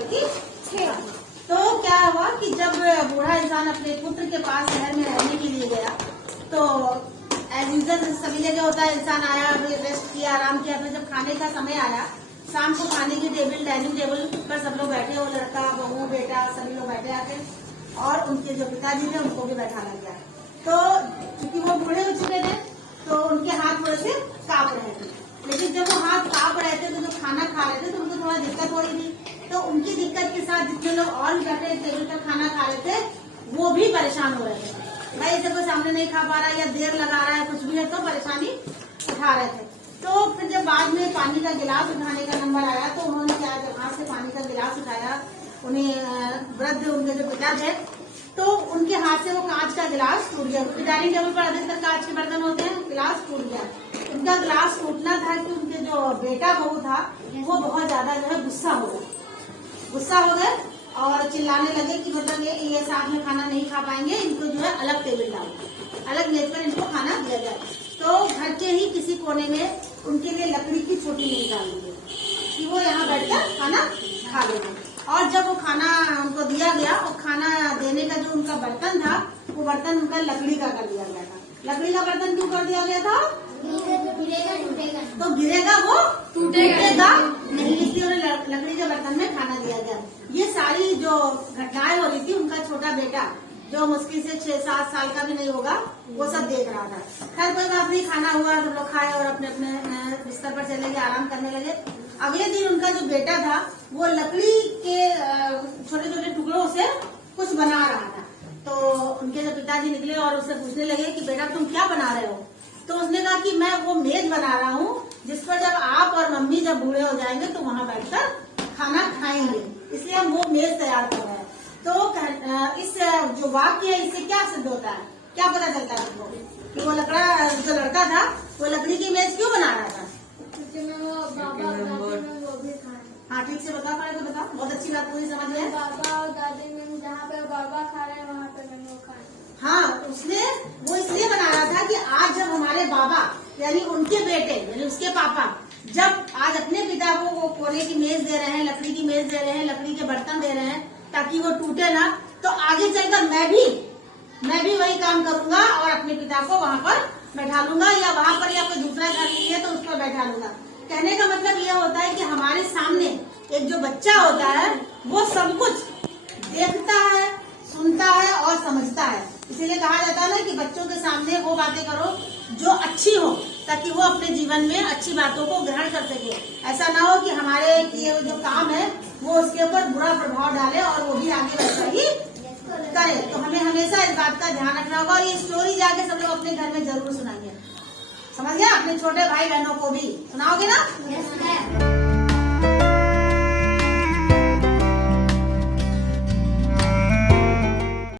करके थे। तो क्या हुआ कि जब बूढ़ा इंसान अपने पुत्र के पास शहर में रहने के लिए गया तो एज यूजल सभी जगह होता है, इंसान आया, रेस्ट किया, आराम किया, फिर जब खाने का समय आया, शाम को खाने की टेबल, डाइनिंग टेबल पर सब लोग बैठे, वो लड़का, बहू, बेटा सभी लोग बैठे आके, और उनके जो पिताजी थे उनको भी बैठा लग गया। तो क्योंकि वो बूढ़े हो चुके थे तो उनके हाथ थोड़े से कांप रहे थे, लेकिन जब वो हाथ कांप रहे थे तो जब खाना खा रहे थे तो उनको थोड़ा दिक्कत हो रही थी। तो उनकी दिक्कत के साथ जितने लोग और भी बैठे टेबल पर खाना खा रहे थे वो भी परेशान हो रहे थे, भाई इसे कोई सामने नहीं खा पा रहा है या देर लगा रहा है, कुछ भी है, तो परेशानी उठा रहे थे। तो फिर जब बाद में पानी का गिलास उठाने का नंबर आया तो उन्होंने क्या, जब हाथ से पानी का गिलास उठाया, उन्हें वृद्ध उनके जो पिता थे तो उनके हाथ से वो कांच का गिलास टूट गया। डाइनिंग टेबल पर अधिकतर कांच के बर्तन होते हैं, गिलास टूट गया। उनका गिलास टूटना था कि उनके जो बेटा बहू था वो बहुत ज्यादा जो है गुस्सा हो गए और चिल्लाने लगे कि मतलब ये साथ में खाना नहीं खा पाएंगे, इनको जो है अलग टेबल डालो, अलग मेज पर इनको खाना दिया जाए। तो घर के ही किसी कोने में उनके लिए लकड़ी की छोटी मेज डाल दी कि वो यहाँ बैठकर खाना खा लेंगे। और जब वो खाना उनको दिया गया और खाना देने का जो उनका बर्तन था वो बर्तन उनका लकड़ी का कर दिया गया था। लकड़ी का बर्तन क्यों कर दिया गया था? तो गिरेगा वो टूटेगा नहीं, इसलिए उन्हें लकड़ी के बर्तन में खाना दिया गया। ये सारी जो घटनाएं हो रही थी, उनका छोटा बेटा जो मुश्किल से 6-7 साल का भी नहीं होगा वो सब देख रहा था। खैर कोई बात नहीं, खाना हुआ, सब लोग खाए और अपने अपने बिस्तर पर चले गए, आराम करने लगे। अगले दिन उनका जो बेटा था वो लकड़ी के छोटे छोटे टुकड़ों से कुछ बना रहा था। तो उनके जो पिताजी निकले और उससे पूछने लगे कि बेटा तुम क्या बना रहे हो? तो उसने कहा कि मैं वो मेज बना रहा हूँ जिस पर जब आप और मम्मी जब बूढ़े हो जाएंगे तो वहाँ बैठकर खाना खाएंगे, इसलिए हम वो मेज तैयार कर रहे हैं। तो इस जो वाक्य है इससे क्या सिद्ध होता है, क्या पता चलता है आपको कि वो जो लड़का था वो लकड़ी की मेज क्यों बना रहा था? हाँ ठीक से बताओ, पहले तो बताओ, बहुत अच्छी बात पूरी समझ में। बाबा और दादी में जहाँ पे बाबा खा रहे हैं वहाँ पे मैंने वो खाया। हाँ, उसने वो इसलिए बना रहा था कि आज जब हमारे बाबा यानी उनके बेटे यानी उसके पापा जब आज अपने पिता को वो कोने की मेज दे रहे हैं, लकड़ी की मेज दे रहे हैं, लकड़ी के बर्तन दे रहे हैं ताकि वो टूटे ना, तो आगे चलकर मैं भी वही काम करूंगा और अपने पिता को वहाँ पर बैठा लूंगा, या वहाँ पर या कोई दूसरा घर नहीं है तो उस पर बैठा लूंगा। कहने का मतलब यह होता है कि हमारे सामने एक जो बच्चा होता है वो सब कुछ देखता है, सुनता है और समझता है। इसीलिए कहा जाता है ना कि बच्चों के सामने वो बातें करो जो अच्छी हो ताकि वो अपने जीवन में अच्छी बातों को ग्रहण कर सके। ऐसा ना हो कि हमारे किए हुए जो काम है वो उसके ऊपर बुरा प्रभाव डाले और वो भी आगे वैसा ही करे। तो हमें हमेशा इस बात का ध्यान रखना होगा और ये स्टोरी जाके सब लोग अपने घर में जरूर सुनाइए। समझ गया? अपने छोटे भाई बहनों को भी सुनाओगे ना?